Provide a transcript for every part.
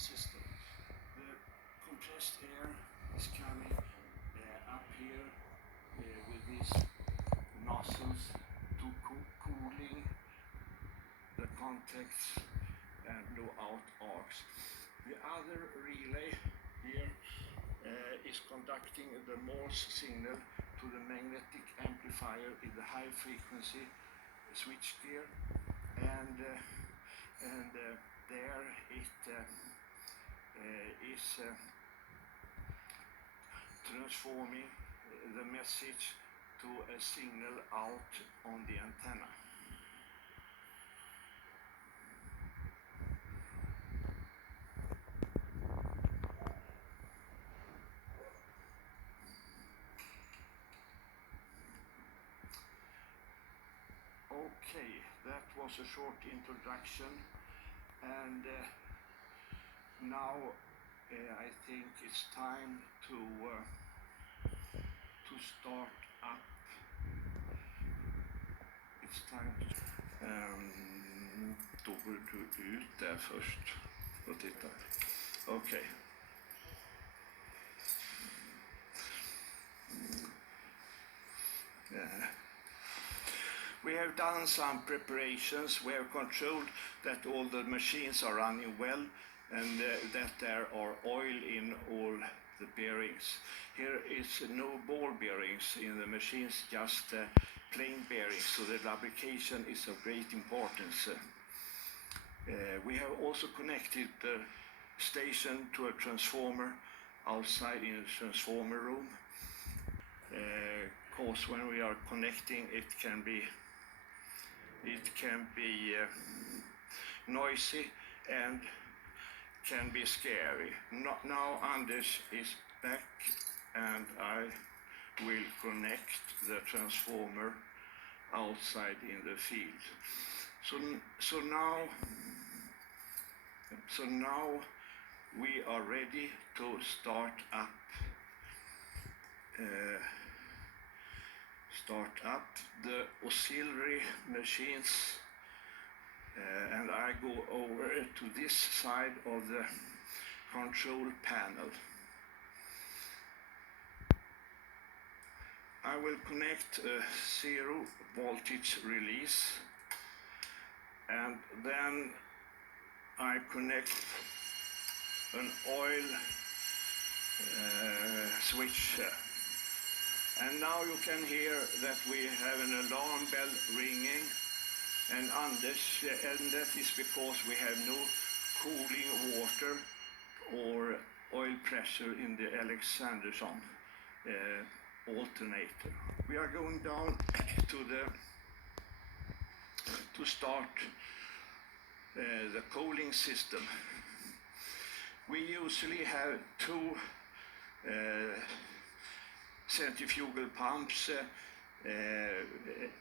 system. The compressed air is coming up here with these nozzles to cooling the contacts and blow out arcs. The other relay here is conducting the Morse signal to the magnetic amplifier in the high frequency switchgear, and there it is transforming the message to a signal out on the antenna. Okay, that was a short introduction, and now I think it's time to start up. It's time to... då går du ut där först och titta. Okej. We have done some preparations. We have controlled that all the machines are running well, and that there are oil in all the bearings. Here is no ball bearings in the machines, just plain bearings, so the lubrication is of great importance. We have also connected the station to a transformer outside in the transformer room. Because when we are connecting, it can be noisy and can be scary. Now Anders is back, and I will connect the transformer outside in the field. So now we are ready to start up the auxiliary machines, and I go over to this side of the control panel. I will connect a 0 voltage release, and then I connect an oil switch. And now you can hear that we have an alarm bell ringing, and that is because we have no cooling water or oil pressure in the Alexanderson alternator. We are going down to start the cooling system. We usually have two centrifugal pumps,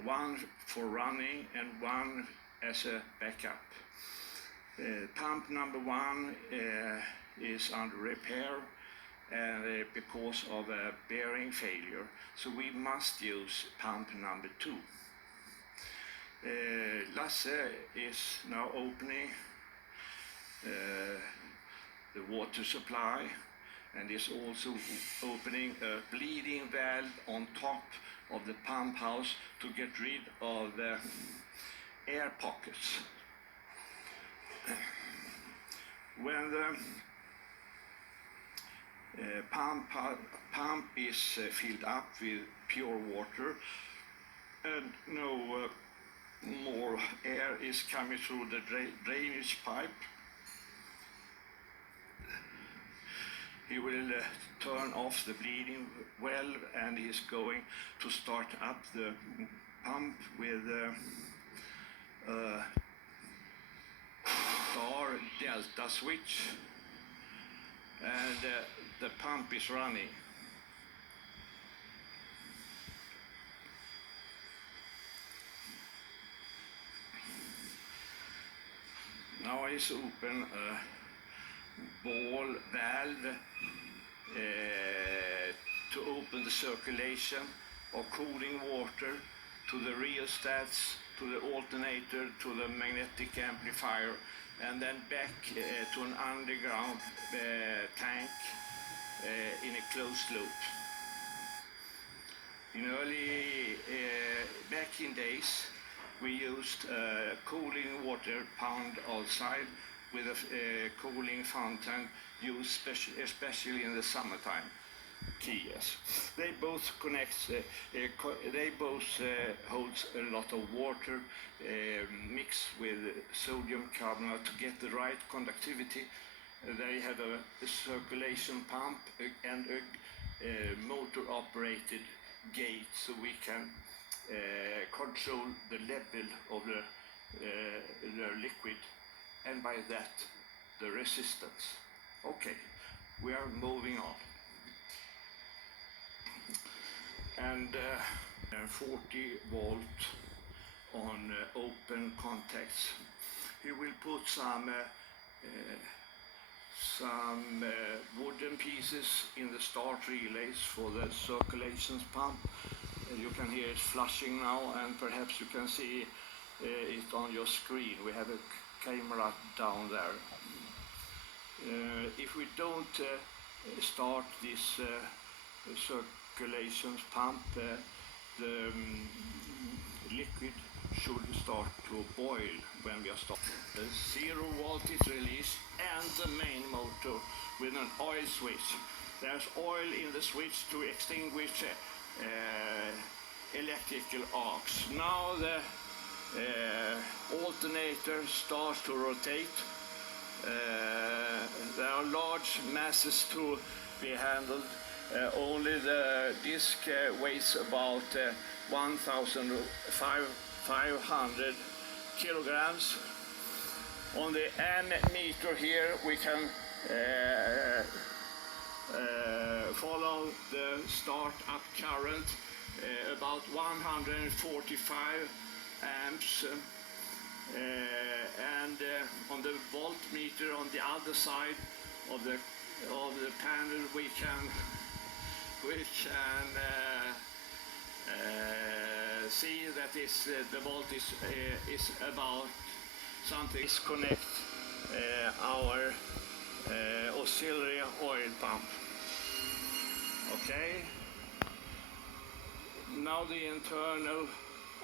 one for running and one as a backup. Pump number 1 is under repair because of a bearing failure, so we must use pump number 2. Lasse is now opening the water supply, and is also opening a bleeding valve on top of the pump house to get rid of the air pockets. When the pump is filled up with pure water and no more air is coming through the drainage pipe, he will turn off the bleeding valve, and he's going to start up the pump with star delta switch, and the pump is running. Now is open a ball valve to open the circulation of cooling water to the rheostats to the alternator, to the magnetic amplifier, and then back to an underground tank in a closed loop. In back in days, we used cooling water pond outside with a cooling fountain used especially in the summertime. Yes. They both holds a lot of water mixed with sodium carbonate to get the right conductivity. They have a circulation pump and a motor operated gate, so we can control the level of the liquid, and by that the resistance. Okay, we are moving on. And 40 volt on open contacts. He will put some wooden pieces in the start relays for the circulation pump. You can hear it flushing now, and perhaps you can see it on your screen. We have a camera down there. If we don't start this circulation pump, the liquid should start to boil when we are starting. The 0 volt is released and the main motor with an oil switch. There's oil in the switch to extinguish electrical arcs. Now the alternator starts to rotate. There are large masses to be handled. Only the disc weighs about 1,500 kilograms. On the ammeter here we can follow the start-up current, about 145 amps, and on the voltmeter on the other side of the panel we can see that the volt is about something. Disconnect our auxiliary oil pump. Okay. Now the internal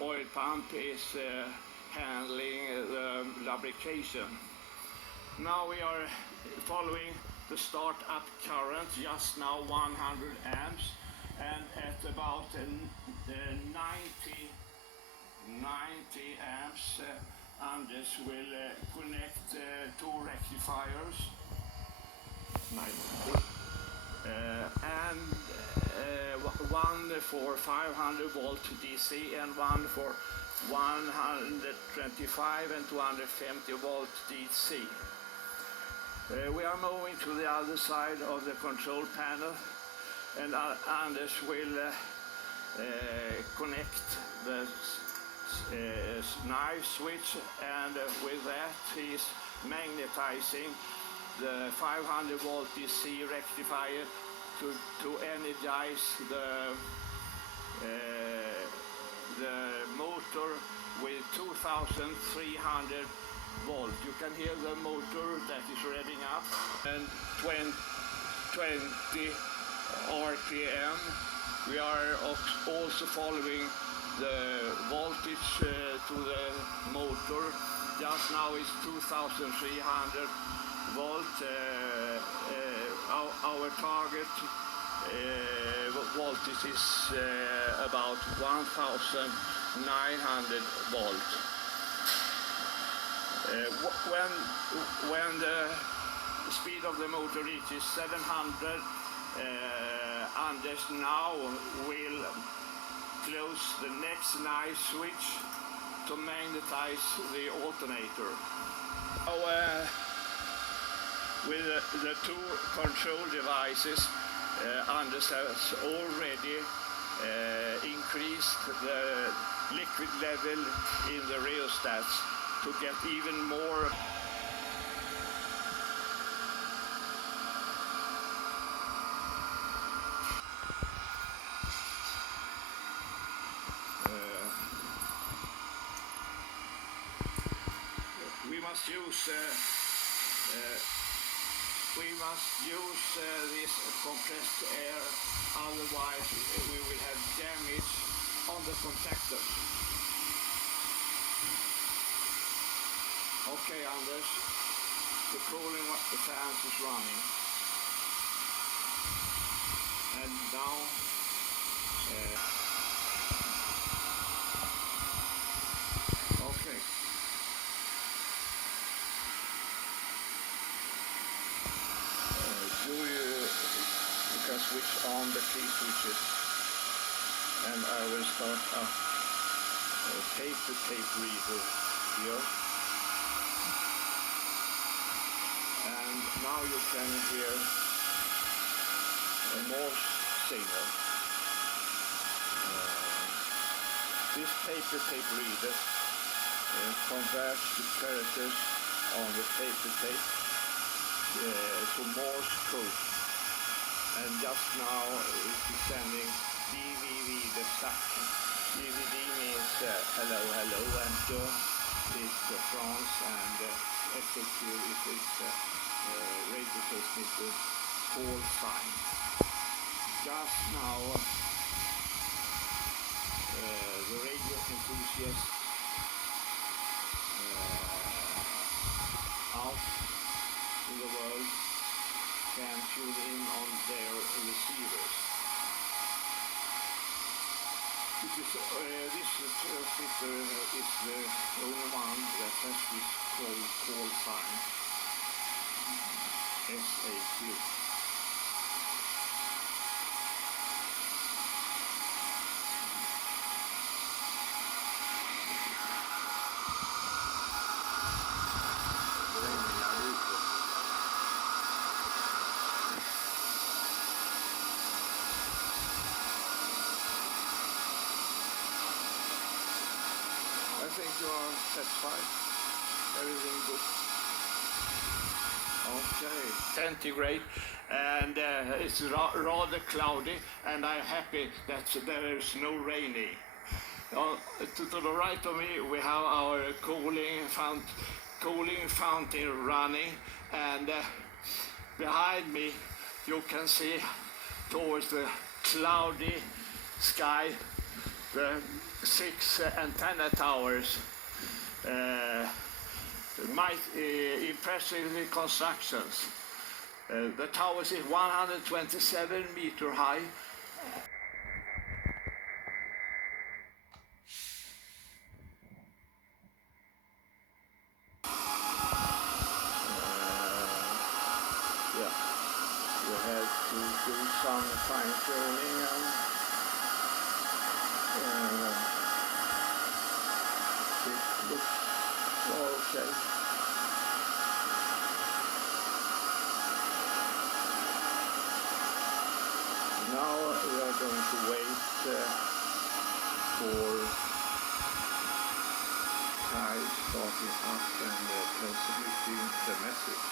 oil pump is handling the lubrication. Now we are following the start-up current, just now 100 amps, and at about 90 amps, Anders will connect 2 rectifiers, and one for 500 volt DC and one for 125 and 250 volt DC. We are moving to the other side of the control panel, and Anders will connect the knife switch, and with that he is magnetizing the 500 volt DC rectifier to energize the motor with 2,300 volt. You can hear the motor that is revving up, and 20 RPM. We are also following the voltage to the motor. Just now it's 2,300 volt. Our target voltage is about 1,900 volt. When the speed of the motor reaches 700, Anders now will close the next knife switch to magnetize the alternator. With the 2 control devices, Anders has already increased the liquid level in the rheostats to get even more. must use this compressed air, otherwise we will have damage on the contactors. Okay, Anders, the cooling the fans is running. And now okay. You can switch on the key switches, and I will start up a tape reader here. And now you can hear a Morse signal. This tape reader converts the characters on the tape to Morse code. And just now it is sending DVV, the SAQ. DVD means hello, hello, and is France, and SAQ is radio transmitter call sign. Just now the radio enthusiasts out in the world can tune in on their receivers. This transmitter is the only one that has this call sign, SAQ. I think you are satisfied. Everything good. Okay. Centigrade, and it's rather cloudy, and I'm happy that there is no raining. To the right of me we have our cooling fountain running, and behind me you can see towards the cloudy sky the 6 antenna towers, impressive constructions. The towers is 127 meter high. Yeah, you have to do some fine tuning and it looks okay. Now we are going to wait for Kai starting up and transmitting the message.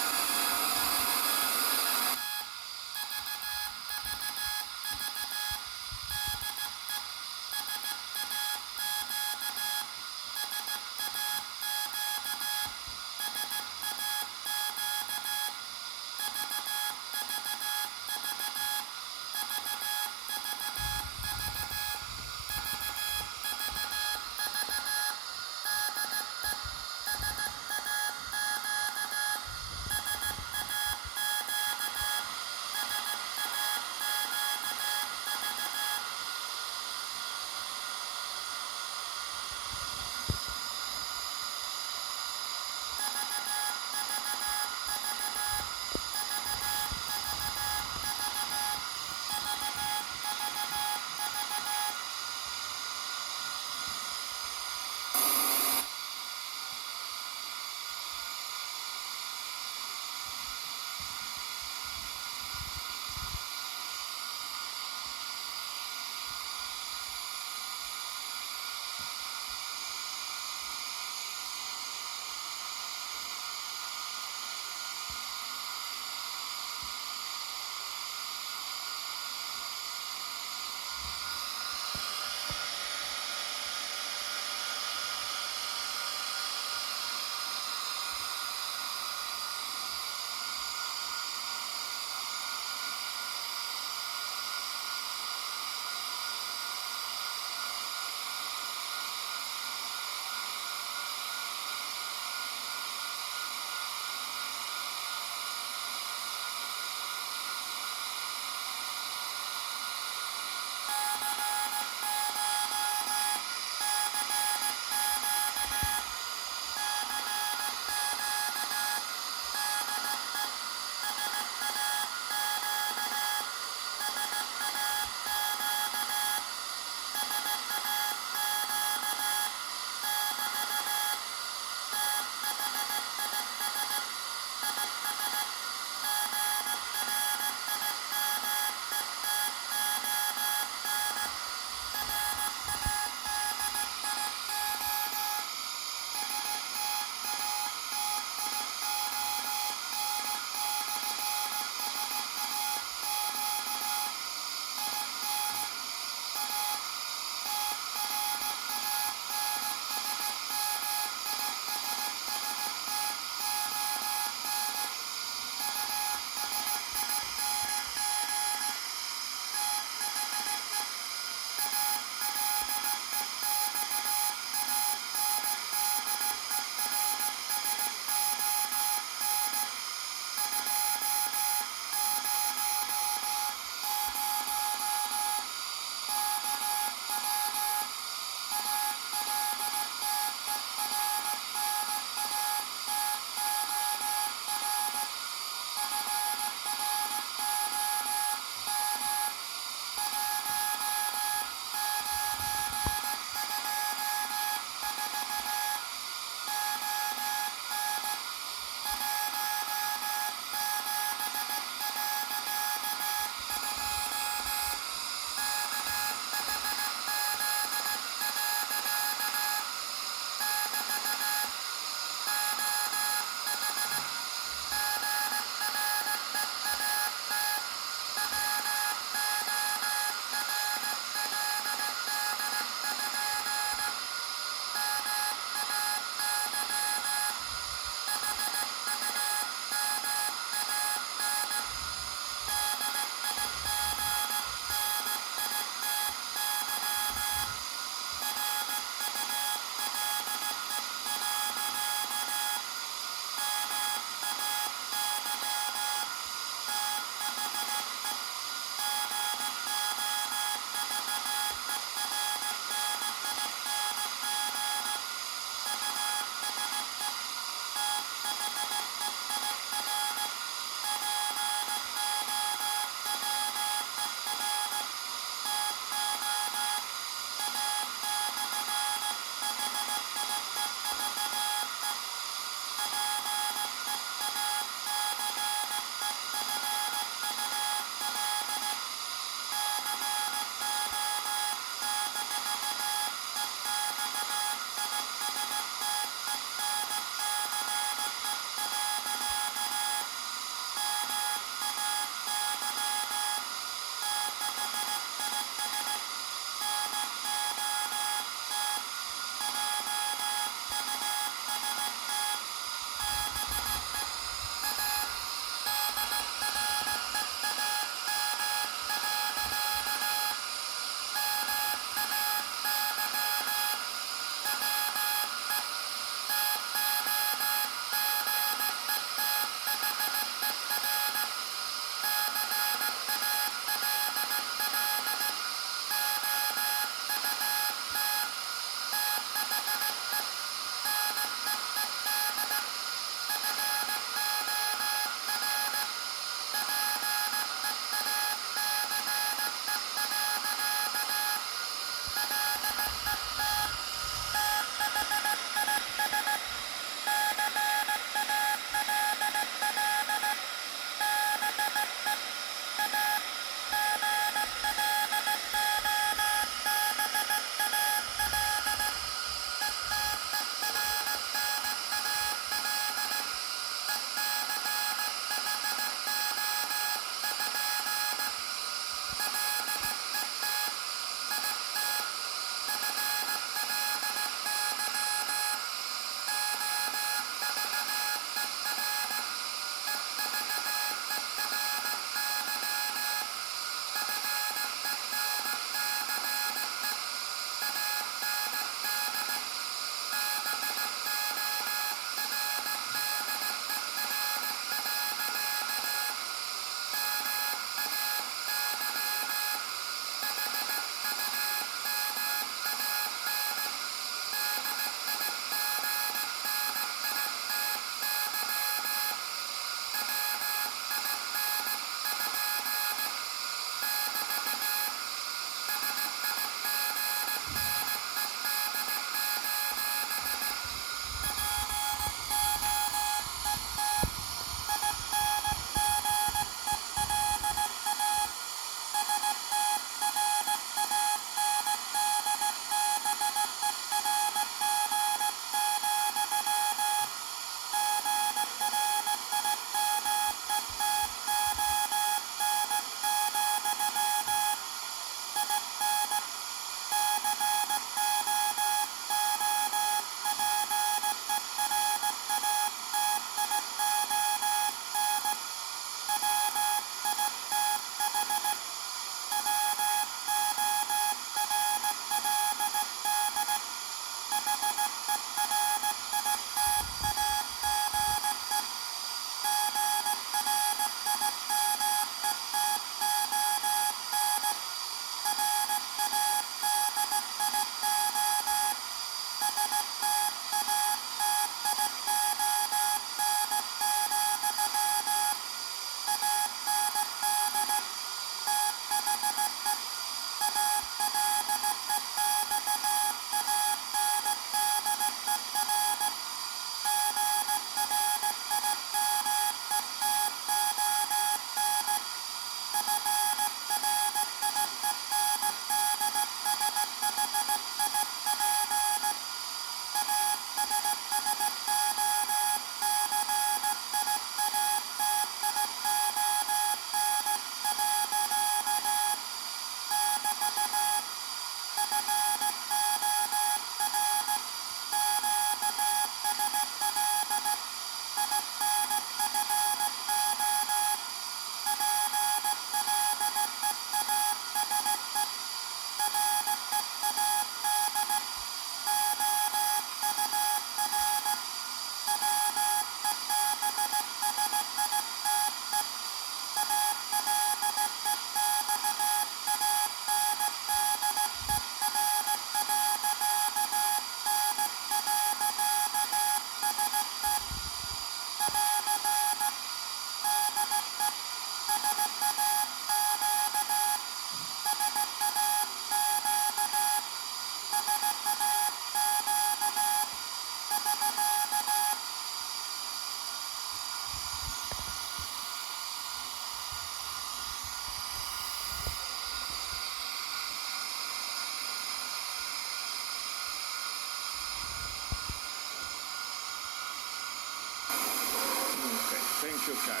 okay,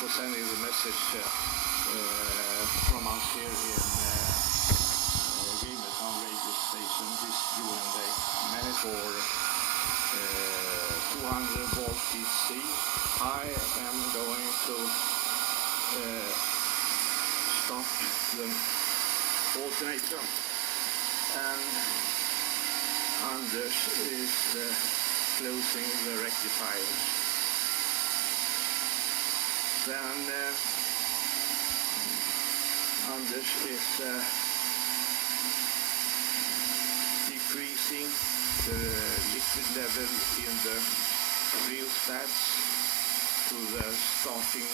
for sending the message from us here in Grimeton radio station this June day. Many for 200 volt DC. I am going to stop the alternator, and Anders is closing the rectifier. Then Anders is decreasing the liquid level in the rheostats to the starting